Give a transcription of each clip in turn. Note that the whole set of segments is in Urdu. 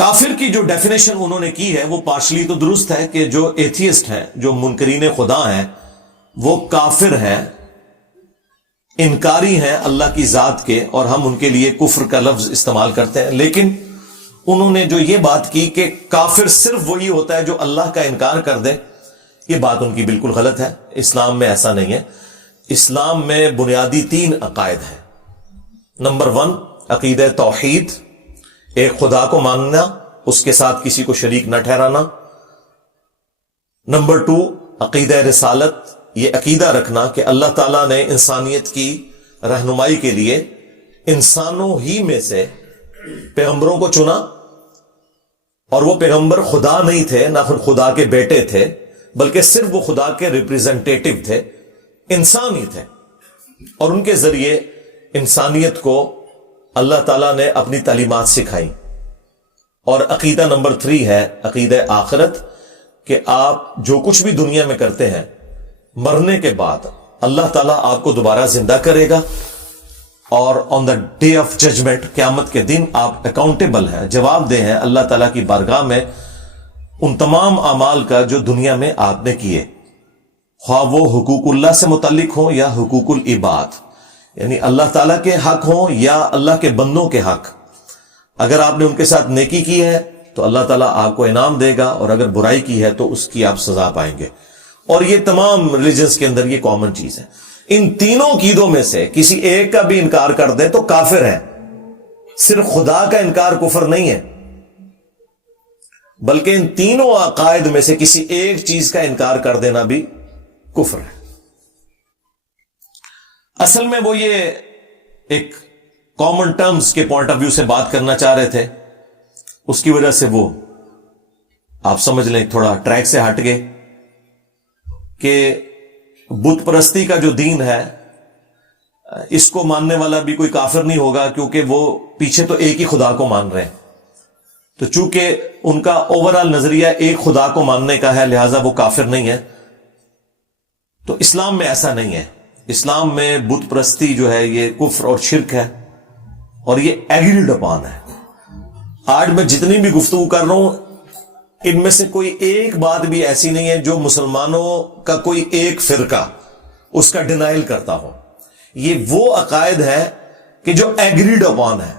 کافر کی جو ڈیفینیشن انہوں نے کی ہے وہ پارشلی تو درست ہے کہ جو ایتھیسٹ ہیں، جو منکرین خدا ہیں، وہ کافر ہیں، انکاری ہیں اللہ کی ذات کے، اور ہم ان کے لیے کفر کا لفظ استعمال کرتے ہیں۔ لیکن انہوں نے جو یہ بات کی کہ کافر صرف وہی ہوتا ہے جو اللہ کا انکار کر دے، یہ بات ان کی بالکل غلط ہے۔ اسلام میں ایسا نہیں ہے۔ اسلام میں بنیادی 3 عقائد ہیں۔ نمبر 1 عقیدہ توحید، ایک خدا کو ماننا، اس کے ساتھ کسی کو شریک نہ ٹھہرانا۔ نمبر 2 عقیدہ رسالت، یہ عقیدہ رکھنا کہ اللہ تعالیٰ نے انسانیت کی رہنمائی کے لیے انسانوں ہی میں سے پیغمبروں کو چنا، اور وہ پیغمبر خدا نہیں تھے، نہ پھر خدا کے بیٹے تھے، بلکہ صرف وہ خدا کے ریپریزنٹیٹو تھے، انسان ہی تھے، اور ان کے ذریعے انسانیت کو اللہ تعالیٰ نے اپنی تعلیمات سکھائی۔ اور عقیدہ نمبر 3 ہے عقیدہ آخرت، کہ آپ جو کچھ بھی دنیا میں کرتے ہیں، مرنے کے بعد اللہ تعالیٰ آپ کو دوبارہ زندہ کرے گا، اور آن دا ڈے آف ججمنٹ، قیامت کے دن آپ اکاؤنٹیبل ہیں، جواب دہ ہیں اللہ تعالیٰ کی بارگاہ میں ان تمام اعمال کا جو دنیا میں آپ نے کیے، خواہ وہ حقوق اللہ سے متعلق ہوں یا حقوق العباد، یعنی اللہ تعالیٰ کے حق ہوں یا اللہ کے بندوں کے حق۔ اگر آپ نے ان کے ساتھ نیکی کی ہے تو اللہ تعالیٰ آپ کو انعام دے گا، اور اگر برائی کی ہے تو اس کی آپ سزا پائیں گے۔ اور یہ تمام ریلیجنز کے اندر یہ کامن چیز ہے۔ ان تینوں عقیدوں میں سے کسی ایک کا بھی انکار کر دیں تو کافر ہے۔ صرف خدا کا انکار کفر نہیں ہے، بلکہ ان تینوں عقائد میں سے کسی ایک چیز کا انکار کر دینا بھی کفر ہے۔ اصل میں وہ یہ ایک کامن ٹرمز کے پوائنٹ آف ویو سے بات کرنا چاہ رہے تھے، اس کی وجہ سے وہ آپ سمجھ لیں تھوڑا ٹریک سے ہٹ گئے کہ بت پرستی کا جو دین ہے اس کو ماننے والا بھی کوئی کافر نہیں ہوگا، کیونکہ وہ پیچھے تو ایک ہی خدا کو مان رہے ہیں۔ تو چونکہ ان کا اوورآل نظریہ ایک خدا کو ماننے کا ہے، لہذا وہ کافر نہیں ہے۔ تو اسلام میں ایسا نہیں ہے۔ اسلام میں بت پرستی جو ہے یہ کفر اور شرک ہے، اور یہ ایگریڈ اپان ہے۔ آج میں جتنی بھی گفتگو کر رہا ہوں، ان میں سے کوئی ایک بات بھی ایسی نہیں ہے جو مسلمانوں کا کوئی ایک فرقہ اس کا ڈینائل کرتا ہو۔ یہ وہ عقائد ہے کہ جو ایگریڈ اپان ہے،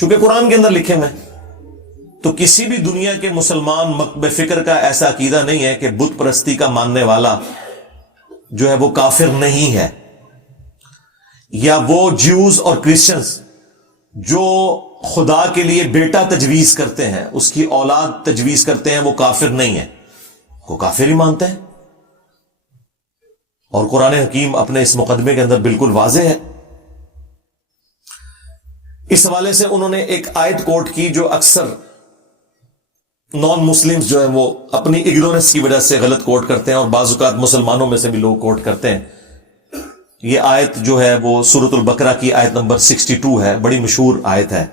چونکہ قرآن کے اندر لکھے ہوئے ہیں۔ تو کسی بھی دنیا کے مسلمان مکتب فکر کا ایسا عقیدہ نہیں ہے کہ بت پرستی کا ماننے والا جو ہے وہ کافر نہیں ہے، یا وہ جیوز اور کرسچنز جو خدا کے لیے بیٹا تجویز کرتے ہیں، اس کی اولاد تجویز کرتے ہیں، وہ کافر نہیں ہے، وہ کافر ہی مانتے ہیں۔ اور قرآن حکیم اپنے اس مقدمے کے اندر بالکل واضح ہے۔ اس حوالے سے انہوں نے ایک آیت کوٹ کی جو اکثر نان مسلمز جو ہیں وہ اپنی اگنورنس کی وجہ سے غلط کوٹ کرتے ہیں، اور بعض اوقات مسلمانوں میں سے بھی لوگ کوٹ کرتے ہیں۔ یہ آیت جو ہے وہ سورۃ البقرہ کی آیت نمبر 62 ہے، بڑی مشہور آیت ہے،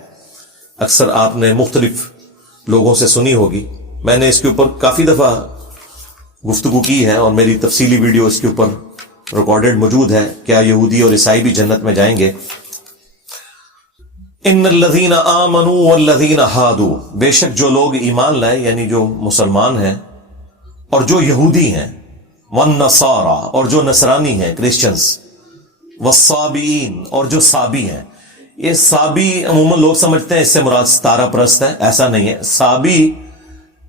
اکثر آپ نے مختلف لوگوں سے سنی ہوگی۔ میں نے اس کے اوپر کافی دفعہ گفتگو کی ہے، اور میری تفصیلی ویڈیو اس کے اوپر ریکارڈڈ موجود ہے، کیا یہودی اور عیسائی بھی جنت میں جائیں گے۔ ان الذین آمنوا والذین ہادوا، بے شک جو لوگ ایمان لائے یعنی جو مسلمان ہیں اور جو یہودی ہیں، والنصارى اور جو نصرانی ہیں کرسچنز، والصابئین اور جو صابی ہیں۔ یہ صابی عموماً لوگ سمجھتے ہیں اس سے مراد ستارہ پرست ہے، ایسا نہیں ہے۔ صابی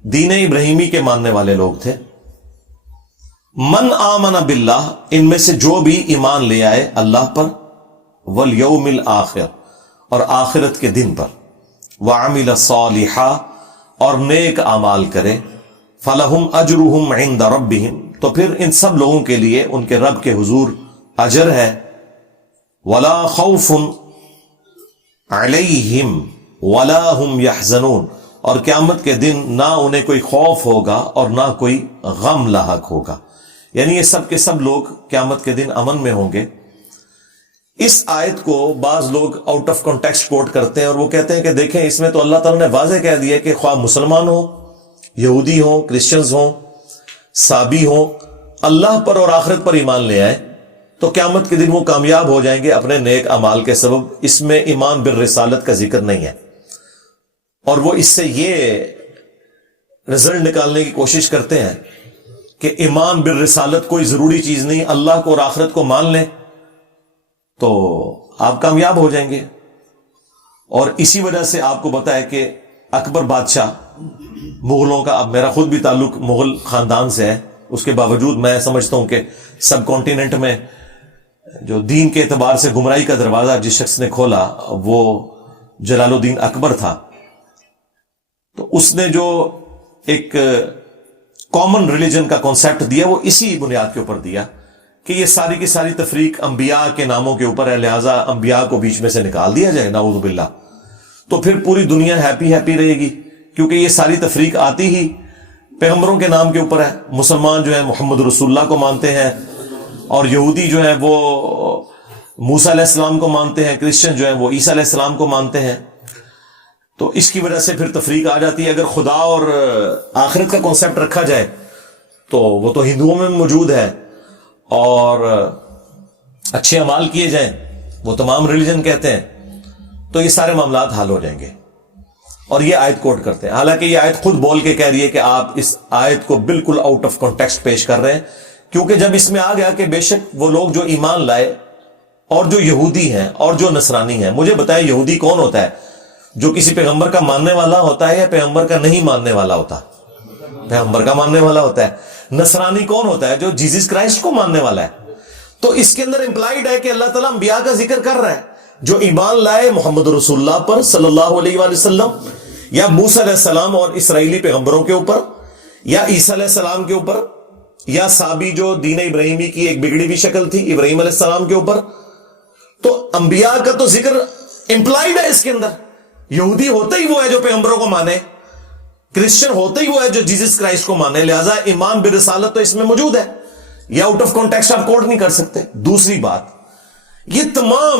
دین ابراہیمی کے ماننے والے لوگ تھے۔ من آمن باللہ، ان میں سے جو بھی ایمان لے آئے اللہ پر، والیوم الآخر اور آخرت کے دن پر، وعمل صالحا اور نیک اعمال کرے، فلہم اجرہم عند ربہم، تو پھر ان سب لوگوں کے لیے ان کے رب کے حضور اجر ہے۔ ولا خوف علیہم ولا ہم یحزنون، اور قیامت کے دن نہ انہیں کوئی خوف ہوگا اور نہ کوئی غم لاحق ہوگا، یعنی یہ سب کے سب لوگ قیامت کے دن امن میں ہوں گے۔ اس آیت کو بعض لوگ آؤٹ آف کانٹیکسٹ کوٹ کرتے ہیں، اور وہ کہتے ہیں کہ دیکھیں اس میں تو اللہ تعالیٰ نے واضح کہہ دیا کہ خواہ مسلمان ہوں، یہودی ہوں، کرسچنز ہوں، صابی ہوں، اللہ پر اور آخرت پر ایمان لے آئے تو قیامت کے دن وہ کامیاب ہو جائیں گے اپنے نیک اعمال کے سبب۔ اس میں ایمان بالرسالت کا ذکر نہیں ہے۔ اور وہ اس سے یہ رزلٹ نکالنے کی کوشش کرتے ہیں کہ ایمان بالرسالت کوئی ضروری چیز نہیں، اللہ کو اور آخرت کو مان لیں تو آپ کامیاب ہو جائیں گے. اور اسی وجہ سے آپ کو بتایا کہ اکبر بادشاہ مغلوں کا، اب میرا خود بھی تعلق مغل خاندان سے ہے، اس کے باوجود میں سمجھتا ہوں کہ سب کانٹیننٹ میں جو دین کے اعتبار سے گمراہی کا دروازہ جس شخص نے کھولا وہ جلال الدین اکبر تھا. تو اس نے جو ایک کامن ریلیجن کا کانسیپٹ دیا وہ اسی بنیاد کے اوپر دیا کہ یہ ساری کی ساری تفریق انبیاء کے ناموں کے اوپر ہے، لہذا انبیاء کو بیچ میں سے نکال دیا جائے، نعوذ باللہ. تو پھر پوری دنیا ہیپی رہے گی، کیونکہ یہ ساری تفریق آتی ہی پیغمبروں کے نام کے اوپر ہے. مسلمان جو ہیں محمد رسول اللہ کو مانتے ہیں، اور یہودی جو ہیں وہ موسیٰ علیہ السلام کو مانتے ہیں، کرسچن جو ہیں وہ عیسیٰ علیہ السلام کو مانتے ہیں. تو اس کی وجہ سے پھر تفریق آ جاتی ہے. اگر خدا اور آخرت کا کانسیپٹ رکھا جائے تو وہ تو ہندوؤں میں موجود ہے، اور اچھے اعمال کیے جائیں وہ تمام ریلیجن کہتے ہیں، تو یہ سارے معاملات حل ہو جائیں گے. اور یہ آیت کوٹ کرتے ہیں، حالانکہ یہ آیت خود بول کے کہہ رہی ہے کہ آپ اس آیت کو بالکل آؤٹ آف کانٹیکسٹ پیش کر رہے ہیں، کیونکہ جب اس میں آ گیا کہ بے شک وہ لوگ جو ایمان لائے اور جو یہودی ہیں اور جو نصرانی ہیں. مجھے بتائیں یہودی کون ہوتا ہے؟ جو کسی پیغمبر کا ماننے والا ہوتا ہے یا پیغمبر کا نہیں ماننے والا ہوتا؟ پیغمبر کا ماننے والا ہوتا ہے. نصرانی کون ہوتا ہے؟ جو جیزس کرائسٹ کو ماننے والا ہے. تو اس کے اندر امپلائڈ ہے کہ اللہ تعالیٰ انبیاء کا ذکر کر رہا ہے جو ایمان لائے محمد رسول اللہ پر صلی اللہ علیہ وآلہ وسلم، یا موسیٰ علیہ السلام اور اسرائیلی پیغمبروں کے اوپر، یا عیسیٰ علیہ السلام کے اوپر، یا سابی جو دین ابراہیمی کی ایک بگڑی ہوئی شکل تھی ابراہیم علیہ السلام کے اوپر. تو انبیاء کا تو ذکر امپلائڈ ہے اس کے اندر. یہودی ہوتا ہی وہ ہے جو پیغمبروں کو مانے، کرسچن ہوتا ہی وہ ہے جو جیزس کرائسٹ کو مانے، لہذا ایمان برسالت تو اس میں موجود ہے. یہ آؤٹ آف کانٹیکسٹ آپ کوٹ نہیں کر سکتے. دوسری بات، یہ تمام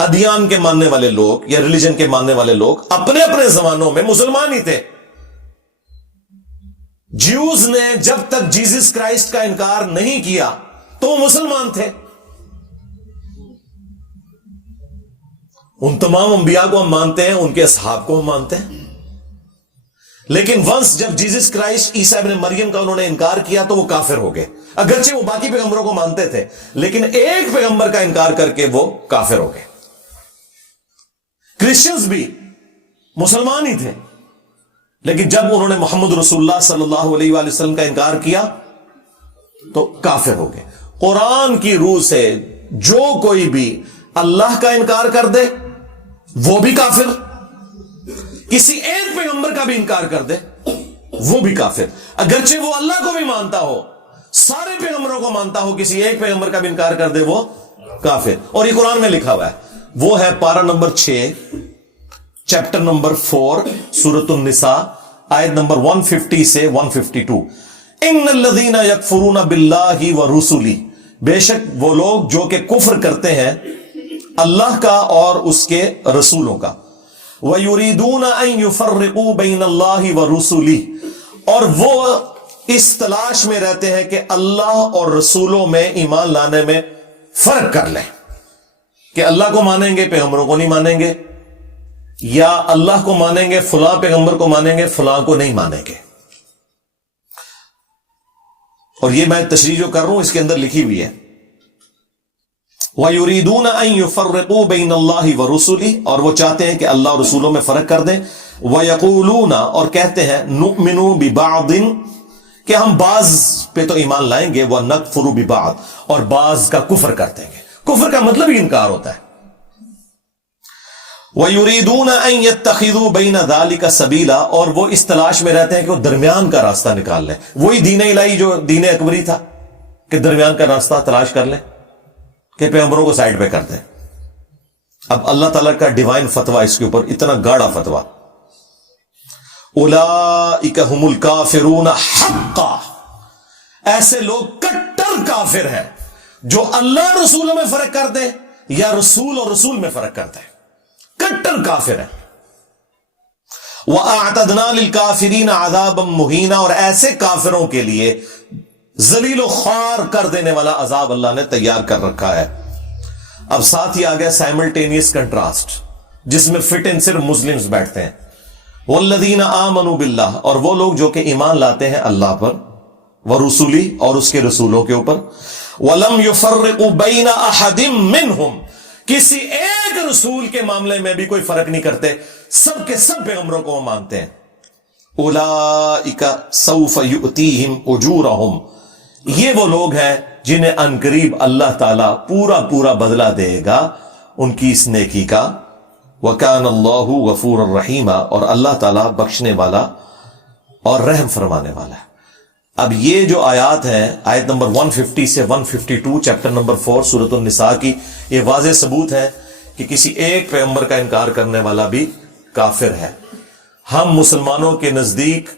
ادیان کے ماننے والے لوگ یا ریلیجن کے ماننے والے لوگ اپنے اپنے زمانوں میں مسلمان ہی تھے. جیوز نے جب تک جیزس کرائسٹ کا انکار نہیں کیا تو وہ مسلمان تھے. ان تمام انبیاء کو ہم مانتے ہیں، ان کے اصحاب کو ہم مانتے ہیں، لیکن ونس جب جیزس کرائسٹ عیسیٰ ابن مریم کا انہوں نے انکار کیا تو وہ کافر ہو گئے. اگرچہ وہ باقی پیغمبروں کو مانتے تھے لیکن ایک پیغمبر کا انکار کر کے وہ کافر ہو گئے. کرسچنز بھی مسلمان ہی تھے لیکن جب انہوں نے محمد رسول اللہ صلی اللہ علیہ وآلہ وسلم کا انکار کیا تو کافر ہو گئے. قرآن کی روح سے جو کوئی بھی اللہ کا انکار کر دے وہ بھی کافر، کسی ایک پیغمبر کا بھی انکار کر دے وہ بھی کافر، اگرچہ وہ اللہ کو بھی مانتا ہو، سارے پیغمبروں کو مانتا ہو، کسی ایک پیغمبر کا بھی انکار کر دے وہ کافر. اور یہ قرآن میں لکھا ہوا ہے. وہ ہے پارہ نمبر 6 چیپٹر نمبر 4 سورۃ النساء آیت نمبر 150 سے 152. ان الذین یکفرون باللہ ورسلہ، بے شک وہ لوگ جو کہ کفر کرتے ہیں اللہ کا اور اس کے رسولوں کا. وَيُرِيدُونَ أَن يُفَرِّقُوا بَيْنَ اللَّهِ وَرُسُلِهِ، اور وہ اس تلاش میں رہتے ہیں کہ اللہ اور رسولوں میں ایمان لانے میں فرق کر لیں، کہ اللہ کو مانیں گے پیغمبروں کو نہیں مانیں گے، یا اللہ کو مانیں گے فلاں پیغمبر کو مانیں گے فلاں کو نہیں مانیں گے. اور یہ میں تشریح جو کر رہا ہوں اس کے اندر لکھی ہوئی ہے وَيُرِيدُونَ أَن يُفَرِّقُوا بَيْنَ اللَّهِ وَرُسُلِهِ، اور وہ چاہتے ہیں کہ اللہ اور رسولوں میں فرق کر دیں. وَيَقُولُونَ، اور کہتے ہیں نُؤْمِنُ بِبَعْضٍ، کہ ہم بعض پہ تو ایمان لائیں گے، وَنَكْفُرُ بِبَعْضٍ، اور بعض کا کفر کر دیں گے. کفر کا مطلب ہی انکار ہوتا ہے. وَيُرِيدُونَ أَن يَتَّخِذُوا بَيْنَ ذَلِكَ سَبِيلًا، اور وہ اس تلاش میں رہتے ہیں کہ وہ درمیان کا راستہ نکال لیں. وہی دین الہی جو دین اکبری تھا کہ درمیان کا راستہ تلاش کر لیں، کہ پیغمبروں کو سائڈ پہ کر دیں. اب اللہ تعالیٰ کا ڈیوائن فتویٰ اس کے اوپر، اتنا گاڑا فتویٰ، اولئک ھم الکافرون حقا، ایسے لوگ کٹر کافر ہیں جو اللہ رسولوں میں فرق کر دے یا رسول اور رسول میں فرق کر دے، کٹر کافر ہیں. وَأَعْتَدْنَا لِلْكَافِرِينَ عَذَابًا مُهِينًا، اور ایسے کافروں کے لیے ذلیل و خوار کر دینے والا عذاب اللہ نے تیار کر رکھا ہے. اب ساتھ ہی آ گیا سائملٹینیس کنٹراسٹ، جس میں فٹ ان صرف مسلمز بیٹھتے ہیں. والذین آمنوا باللہ، اور وہ لوگ جو کہ ایمان لاتے ہیں اللہ پر، ورسولی، اور اس کے رسولوں کے اوپر، ولم یفرقوا بین احد منہم، کسی ایک رسول کے معاملے میں بھی کوئی فرق نہیں کرتے، سب کے سب پیغمبروں کو وہ مانتے ہیں۔ اولئک سوف یؤتیہم اجورہم، یہ وہ لوگ ہیں جنہیں عنقریب اللہ تعالیٰ پورا پورا بدلہ دے گا ان کی اس نیکی کا۔ وَكَانَ اللَّهُ غَفُورًا رَحِيمًا، اور اللہ تعالیٰ بخشنے والا اور رحم فرمانے والا ہے۔ اب یہ جو آیات ہیں، آیت نمبر 150 سے 152 چیپٹر نمبر 4 سورۃ النساء کی، یہ واضح ثبوت ہے کہ کسی ایک پیغمبر کا انکار کرنے والا بھی کافر ہے۔ ہم مسلمانوں کے نزدیک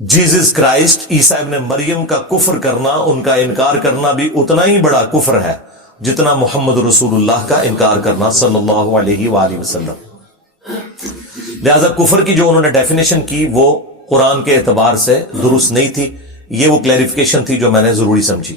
جیزس کرائسٹ، عیسیٰ ابن مریم کا کفر کرنا، ان کا انکار کرنا بھی اتنا ہی بڑا کفر ہے جتنا محمد رسول اللہ کا انکار کرنا صلی اللہ علیہ وآلہ وسلم۔ لہذا کفر کی جو انہوں نے ڈیفینیشن کی وہ قرآن کے اعتبار سے درست نہیں تھی، یہ وہ کلیریفیکیشن تھی جو میں نے ضروری سمجھی۔